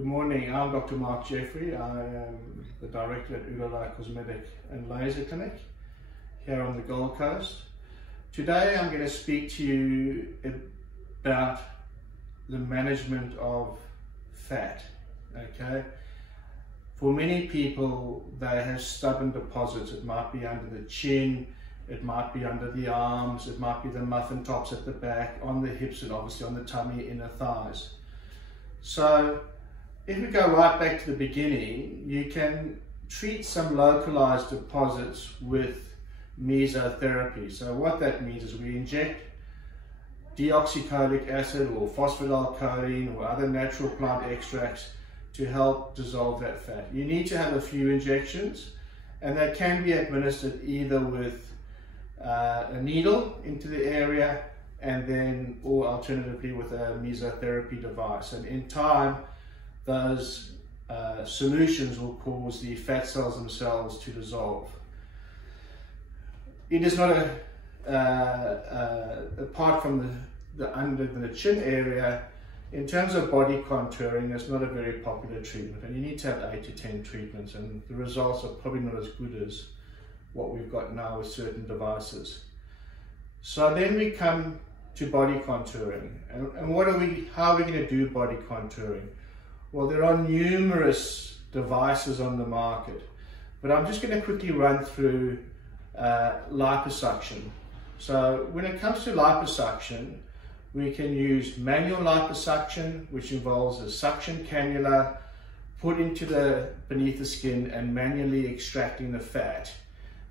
Good morning, I'm Dr. Mark Jeffery. I am the director at Oolala Cosmetic and Laser Clinic here on the Gold Coast. Today I'm going to speak to you about the management of fat. Okay, for many people they have stubborn deposits. It might be under the chin, it might be under the arms, it might be the muffin tops at the back, on the hips, and obviously on the tummy, inner thighs. So if we go right back to the beginning, you can treat some localized deposits with mesotherapy. So what that means is we inject deoxycholic acid or phosphatidylcholine or other natural plant extracts to help dissolve that fat. You need to have a few injections, and they can be administered either with a needle into the area and then, or alternatively with a mesotherapy device. And in time, those solutions will cause the fat cells themselves to dissolve. It is not apart from the under the chin area, in terms of body contouring, it's not a very popular treatment, and you need to have 8 to 10 treatments, and the results are probably not as good as what we've got now with certain devices. So then we come to body contouring, and how are we going to do body contouring? Well, there are numerous devices on the market, but I'm just going to quickly run through liposuction. So when it comes to liposuction, we can use manual liposuction, which involves a suction cannula put into beneath the skin and manually extracting the fat.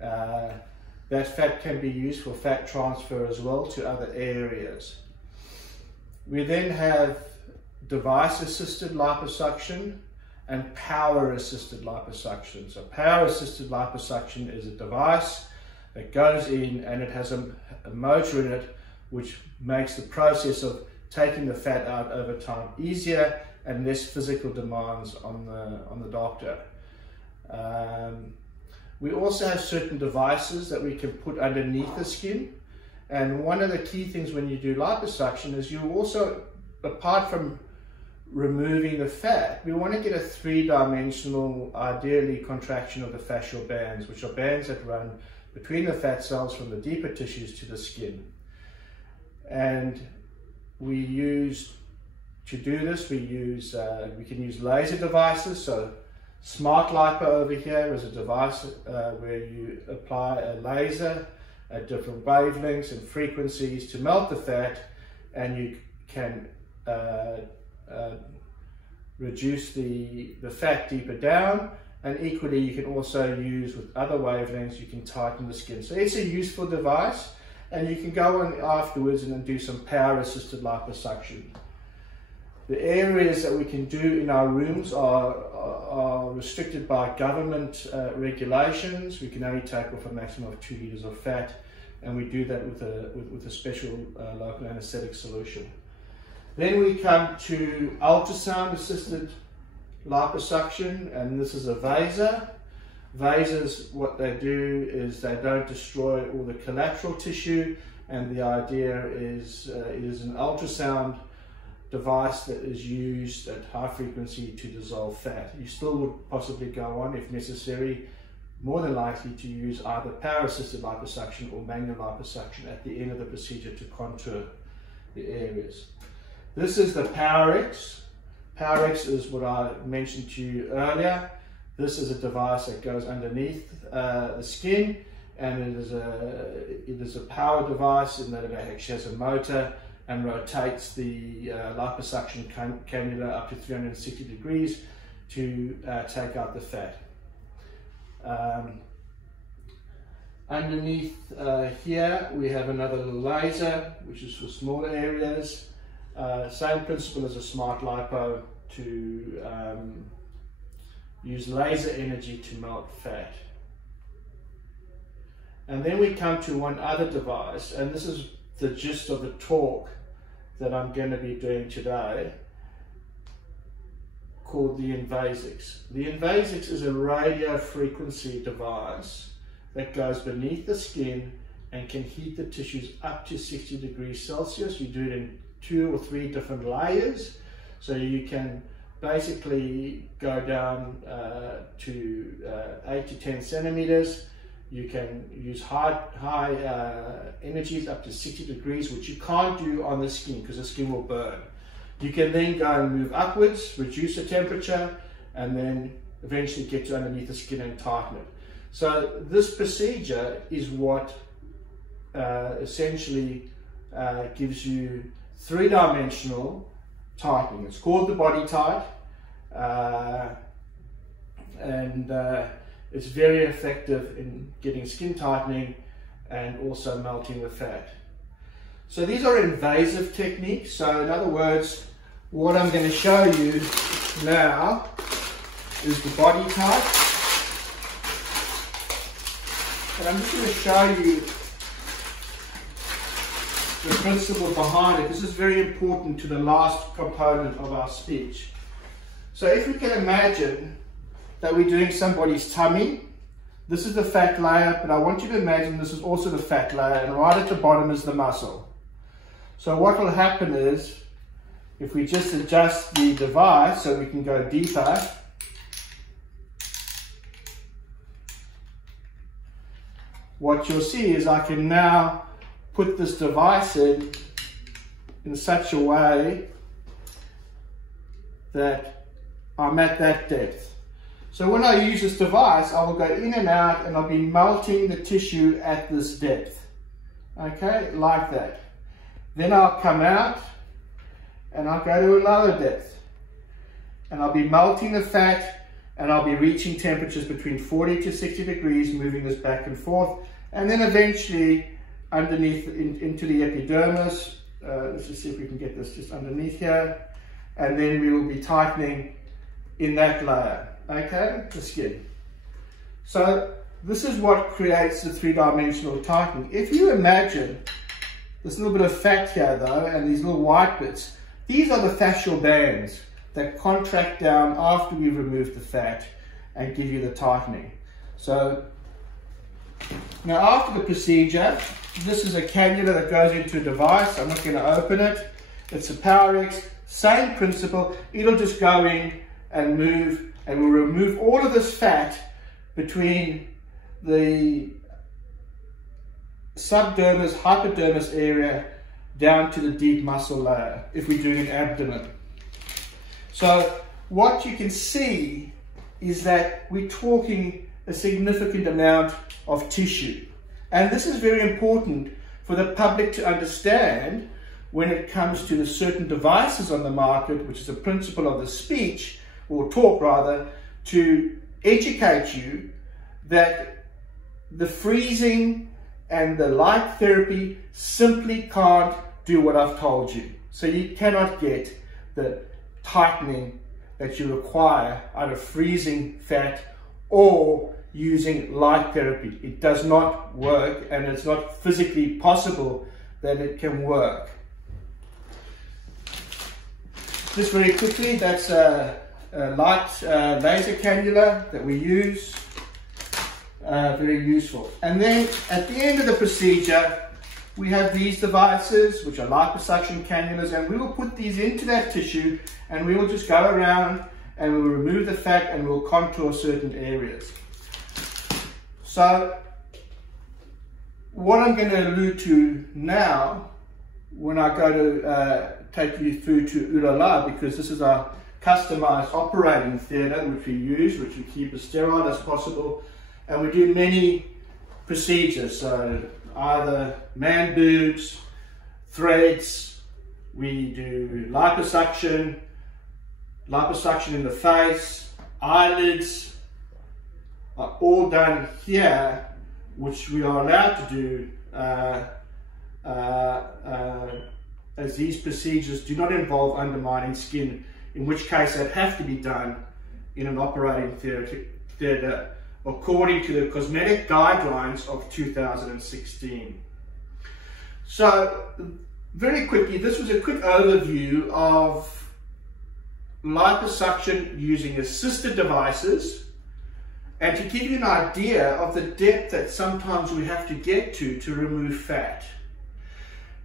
That fat can be used for fat transfer as well to other areas. We then have device-assisted liposuction and power-assisted liposuction. So power-assisted liposuction is a device that goes in and it has a motor in it which makes the process of taking the fat out over time easier and less physical demands on the doctor. We also have certain devices that we can put underneath the skin, and one of the key things when you do liposuction is you also, apart from removing the fat, we want to get a 3-dimensional, ideally, contraction of the fascial bands, which are bands that run between the fat cells from the deeper tissues to the skin. And we use, to do this, we can use laser devices. So Smart Lipo over here is a device where you apply a laser at different wavelengths and frequencies to melt the fat, and you can reduce the fat deeper down, and equally you can also use with other wavelengths, you can tighten the skin. So it's a useful device, and you can go on afterwards and then do some power assisted liposuction. The areas that we can do in our rooms are restricted by government regulations. We can only take off a maximum of 2 liters of fat, and we do that with a special local anesthetic solution. Then we come to ultrasound assisted liposuction, and this is a vaser. Vasers, what they do is they don't destroy all the collateral tissue, and the idea is it is an ultrasound device that is used at high frequency to dissolve fat. You still would possibly go on, if necessary, more than likely to use either power assisted liposuction or manual liposuction at the end of the procedure to contour the areas. This is the PowerX. PowerX is what I mentioned to you earlier. This is a device that goes underneath the skin, and it is a power device in that it actually has a motor and rotates the liposuction cannula up to 360 degrees to take out the fat. Underneath here we have another little laser, which is for smaller areas. Same principle as a Smart Lipo, to use laser energy to melt fat. And then we come to one other device, and this is the gist of the talk that I'm going to be doing today, called the Invasix. The Invasix is a radio frequency device that goes beneath the skin and can heat the tissues up to 60 degrees Celsius. You do it in 2 or 3 different layers, so you can basically go down to 8 to 10 centimeters. You can use high energies up to 60 degrees, which you can't do on the skin because the skin will burn. You can then go and move upwards, reduce the temperature, and then eventually get to underneath the skin and tighten it. So this procedure is what essentially gives you three-dimensional tightening. It's called the body tight, and it's very effective in getting skin tightening and also melting the fat. So these are invasive techniques. So in other words, what I'm going to show you now is the body tight. And I'm just going to show you the principle behind it. This is very important to the last component of our speech. So if we can imagine that we're doing somebody's tummy, this is the fat layer, but I want you to imagine this is also the fat layer, and right at the bottom is the muscle. So what will happen is, if we just adjust the device so we can go deeper, what you'll see is I can now put this device in such a way that I'm at that depth. So when I use this device, I will go in and out and I'll be melting the tissue at this depth. Okay, like that. Then I'll come out and I'll go to another depth. And I'll be melting the fat and I'll be reaching temperatures between 40 to 60 degrees, moving this back and forth. And then eventually underneath into the epidermis. Let's just see if we can get this just underneath here. And then we will be tightening in that layer. Okay, the skin. So this is what creates the three-dimensional tightening. If you imagine this little bit of fat here though, and these little white bits, these are the fascial bands that contract down after we remove the fat and give you the tightening. So now after the procedure, this is a cannula that goes into a device. I'm not going to open it. It's a PowerX, same principle. It'll just go in and move, and we'll remove all of this fat between the subdermis, hypodermis area down to the deep muscle layer if we're doing an abdomen. So what you can see is that we're talking a significant amount of tissue. And this is very important for the public to understand when it comes to the certain devices on the market, which is a principle of the speech, or talk rather, to educate you that the freezing and the light therapy simply can't do what I've told you. So you cannot get the tightening that you require out of freezing fat or using light therapy. It does not work, and it's not physically possible that it can work. Just very quickly, that's a light laser cannula that we use. Very useful. And then at the end of the procedure, we have these devices, which are liposuction cannulas, and we will put these into that tissue, and we will just go around and we will remove the fat and we'll contour certain areas. So what I'm going to allude to now, when I go to take you through to Oolala, because this is our customized operating theatre which we use, which we keep as sterile as possible, and we do many procedures, so either man boobs, threads, we do liposuction in the face, eyelids, are all done here, which we are allowed to do as these procedures do not involve undermining skin, in which case they'd have to be done in an operating theatre according to the cosmetic guidelines of 2016. So very quickly, this was a quick overview of liposuction using assisted devices, and to give you an idea of the depth that sometimes we have to get to remove fat.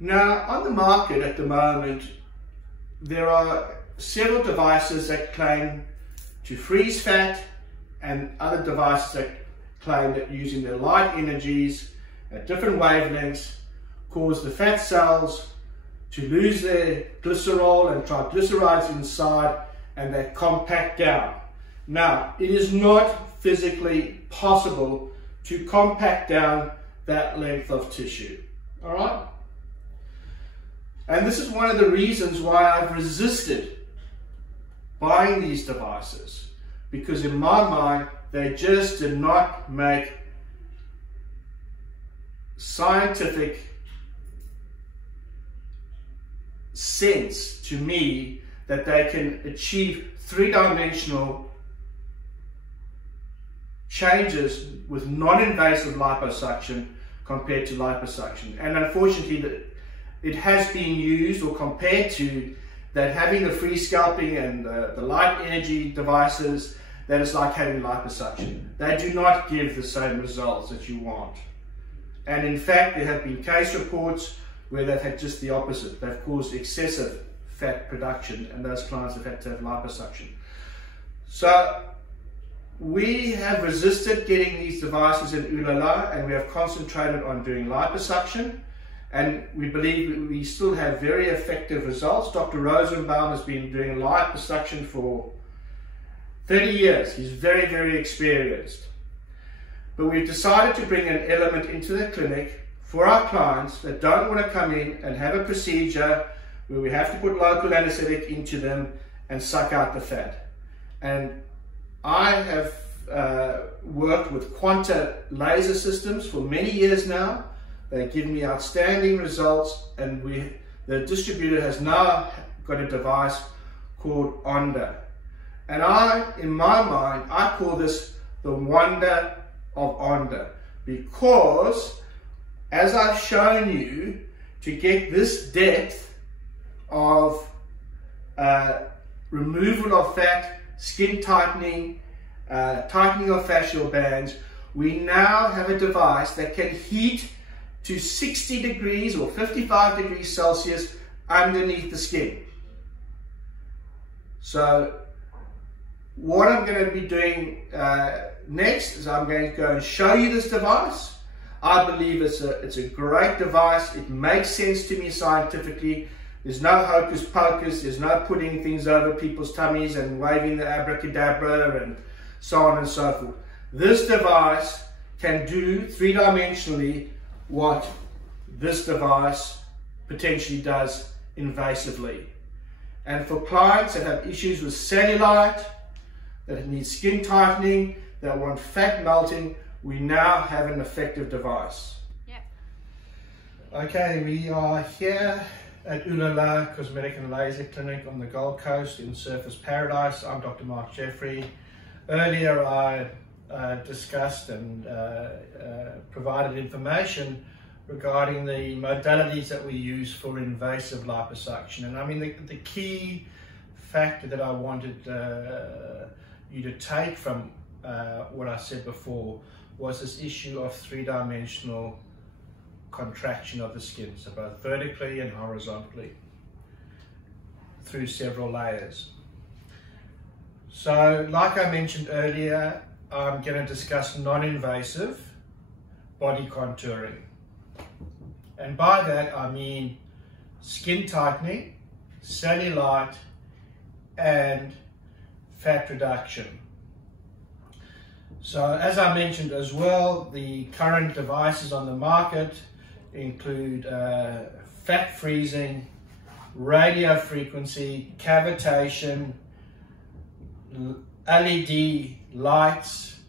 Now, on the market at the moment, there are several devices that claim to freeze fat and other devices that claim that using their light energies at different wavelengths cause the fat cells to lose their glycerol and triglycerides inside, and they compact down. Now, it is not physically possible to compact down that length of tissue, all right? And this is one of the reasons why I've resisted buying these devices, because in my mind, they just did not make scientific sense to me that they can achieve three-dimensional changes with non-invasive liposuction compared to liposuction. And unfortunately, it has been used or compared to that having the free scalping and the light energy devices, that is like having liposuction. They do not give the same results that you want. And in fact, there have been case reports where they've had just the opposite. They've caused excessive fat production, and those clients have had to have liposuction. So we have resisted getting these devices in Oolala, and we have concentrated on doing liposuction, and we believe we still have very effective results. Dr. Rosenbaum has been doing liposuction for 30 years. He's very, very experienced. But we've decided to bring an element into the clinic for our clients that don't want to come in and have a procedure where we have to put local anesthetic into them and suck out the fat. And I have worked with Quanta laser systems for many years now. They give me outstanding results, and the distributor has now got a device called Onda. And in my mind, I call this the wonder of Onda, because as I've shown you, to get this depth of removal of fat, skin tightening, tightening of fascial bands, we now have a device that can heat to 60 degrees or 55 degrees Celsius underneath the skin. So what I'm going to be doing next is I'm going to go and show you this device. I believe it's a great device. It makes sense to me scientifically. There's no hocus pocus. There's no putting things over people's tummies and waving the abracadabra and so on and so forth. This device can do three-dimensionally what this device potentially does invasively. And for clients that have issues with cellulite, that need skin tightening, that want fat melting, we now have an effective device. Yep. Okay, we are here at Oolala Cosmetic and Laser Clinic on the Gold Coast in Surfers Paradise. I'm Dr. Mark Jeffery. Earlier I discussed and provided information regarding the modalities that we use for invasive liposuction. And I mean, the key factor that I wanted you to take from what I said before was this issue of three-dimensional contraction of the skin, so both vertically and horizontally through several layers. So like I mentioned earlier, I'm going to discuss non-invasive body contouring, and by that I mean skin tightening, cellulite and fat reduction. So as I mentioned as well, the current devices on the market include fat freezing, radio frequency, cavitation, LED lights,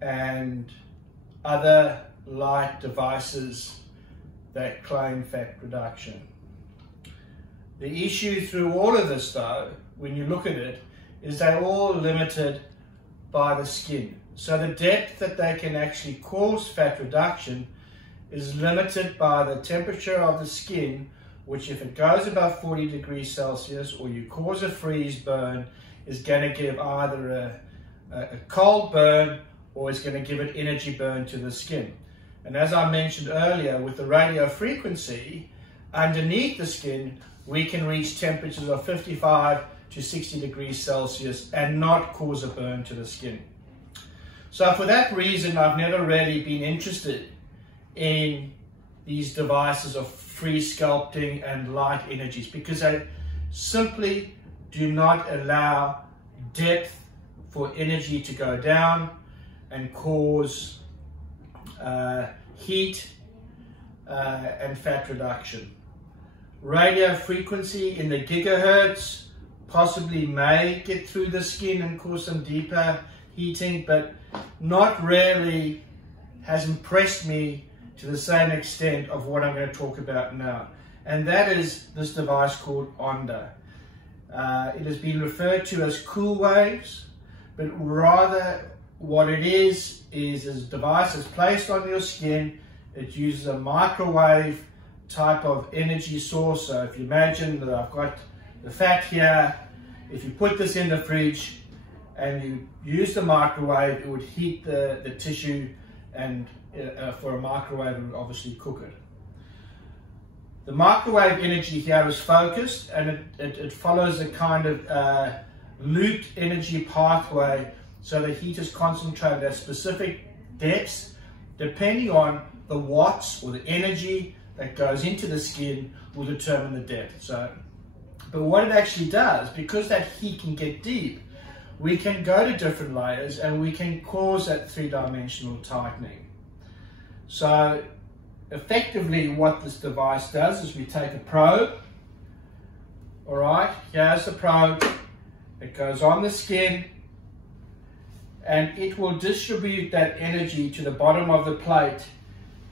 and other light devices that claim fat reduction. The issue through all of this, though, when you look at it, is they're all limited by the skin. So the depth that they can actually cause fat reduction is limited by the temperature of the skin, which if it goes above 40 degrees Celsius or you cause a freeze burn, is going to give either a cold burn or is going to give an energy burn to the skin. And as I mentioned earlier, with the radio frequency, underneath the skin, we can reach temperatures of 55 to 60 degrees Celsius and not cause a burn to the skin. So for that reason, I've never really been interested in these devices of free sculpting and light energies, because they simply do not allow depth for energy to go down and cause heat and fat reduction. Radio frequency in the gigahertz possibly may get through the skin and cause some deeper heating, but not really has impressed me to the same extent of what I'm going to talk about now. And that is this device called Onda. It has been referred to as cool waves, but rather what it is a device that's placed on your skin. It uses a microwave type of energy source. So if you imagine that I've got the fat here, if you put this in the fridge and you use the microwave, it would heat the tissue, and for a microwave it would obviously cook it. The microwave energy here is focused, and it follows a kind of looped energy pathway, so the heat is concentrated at specific depths depending on the watts or the energy that goes into the skin will determine the depth. So, but what it actually does, because that heat can get deep, we can go to different layers and we can cause that three-dimensional tightening. So effectively what this device does is we take a probe. All right, here's the probe. It goes on the skin and it will distribute that energy to the bottom of the plate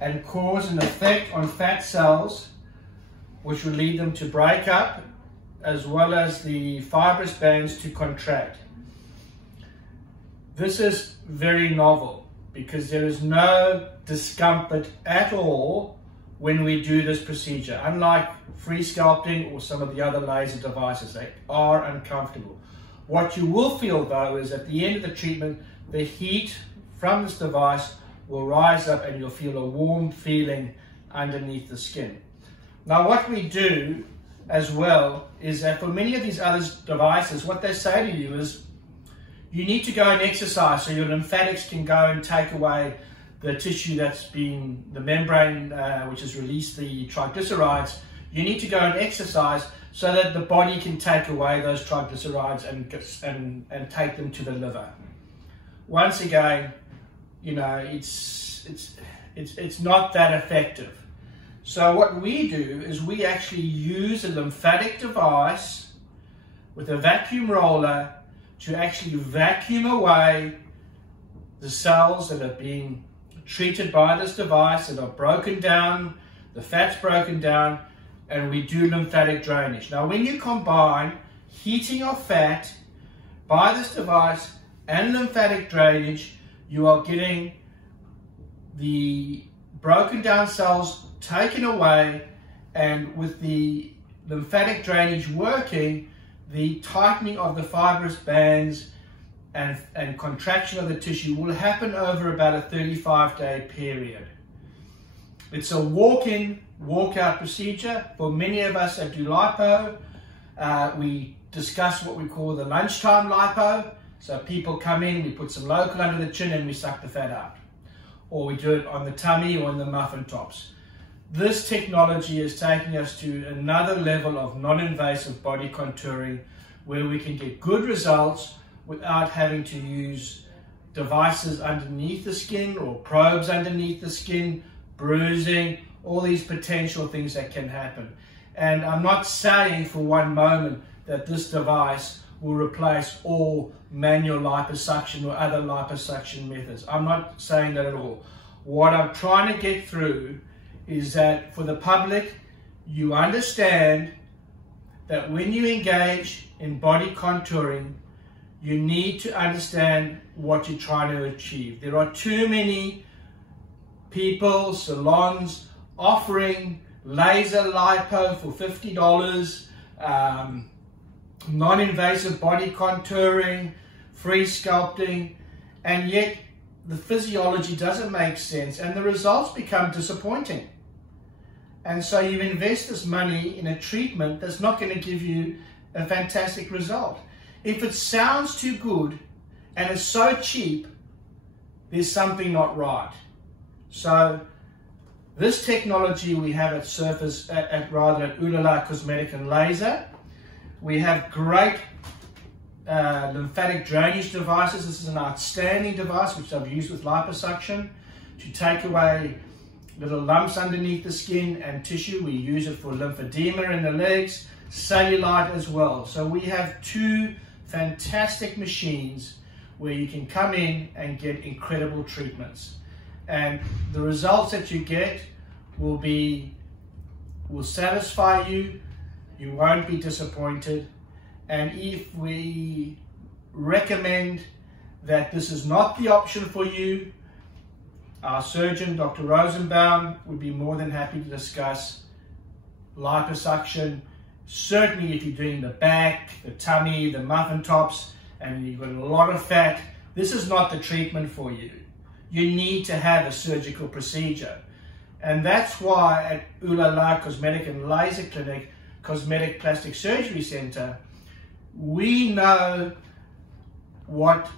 and cause an effect on fat cells, which will lead them to break up, as well as the fibrous bands to contract. This is very novel because there is no discomfort at all when we do this procedure. Unlike free sculpting or some of the other laser devices, they are uncomfortable. What you will feel though is at the end of the treatment, the heat from this device will rise up and you'll feel a warm feeling underneath the skin. Now what we do as well is that for many of these other devices, what they say to you is you need to go and exercise so your lymphatics can go and take away the tissue that's been, the membrane which has released the triglycerides. You need to go and exercise so that the body can take away those triglycerides and take them to the liver. Once again, you know, it's not that effective. So what we do is we actually use a lymphatic device with a vacuum roller to actually vacuum away the cells that are being treated by this device, that are broken down, the fat's broken down, and we do lymphatic drainage. Now when you combine heating of fat by this device and lymphatic drainage, you are getting the broken down cells taken away, and with the lymphatic drainage working, the tightening of the fibrous bands and contraction of the tissue will happen over about a 35-day period. It's a walk-in, walk-out procedure. For many of us that do lipo, we discuss what we call the lunchtime lipo. So people come in, we put some local under the chin and we suck the fat out. Or we do it on the tummy or in the muffin tops. This technology is taking us to another level of non-invasive body contouring where we can get good results without having to use devices underneath the skin or probes underneath the skin, bruising, all these potential things that can happen. And I'm not saying for one moment that this device will replace all manual liposuction or other liposuction methods. I'm not saying that at all. What I'm trying to get through is that for the public, you understand that when you engage in body contouring, you need to understand what you're trying to achieve. There are too many people, salons, offering laser lipo for $50, non-invasive body contouring, free sculpting, and yet the physiology doesn't make sense and the results become disappointing. And so you invest this money in a treatment that's not going to give you a fantastic result. If it sounds too good and it's so cheap, there's something not right. So this technology we have at Surface, at Oolala Cosmetic and Laser. We have great lymphatic drainage devices. This is an outstanding device which I've used with liposuction to take away little lumps underneath the skin and tissue. We use it for lymphedema in the legs, cellulite as well. So we have two fantastic machines where you can come in and get incredible treatments. And the results that you get will satisfy you. You won't be disappointed. And if we recommend that this is not the option for you, our surgeon, Dr. Rosenbaum, would be more than happy to discuss liposuction. Certainly if you're doing the back, the tummy, the muffin tops, and you've got a lot of fat, this is not the treatment for you. You need to have a surgical procedure. And that's why at Oolala Cosmetic and Laser Clinic, Cosmetic Plastic Surgery Center, we know what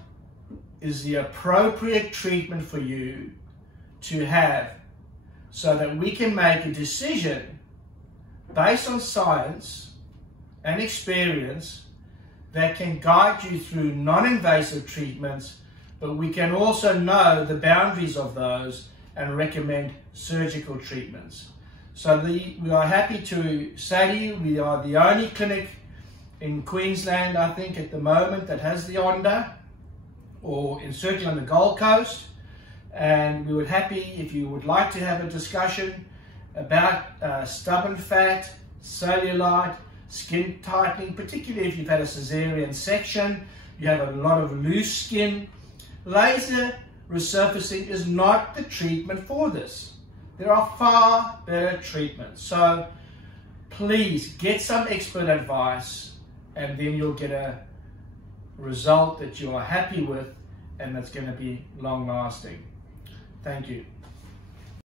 is the appropriate treatment for you to have, so that we can make a decision based on science and experience that can guide you through non-invasive treatments, but we can also know the boundaries of those and recommend surgical treatments. So we are happy to say to you, we are the only clinic in Queensland, I think, at the moment that has the Onda, or certainly on the Gold Coast. And we would happy if you would like to have a discussion about stubborn fat, cellulite, skin tightening, particularly if you've had a cesarean section, you have a lot of loose skin. Laser resurfacing is not the treatment for this. There are far better treatments. So please get some expert advice, and then you'll get a result that you are happy with and that's going to be long lasting. Thank you.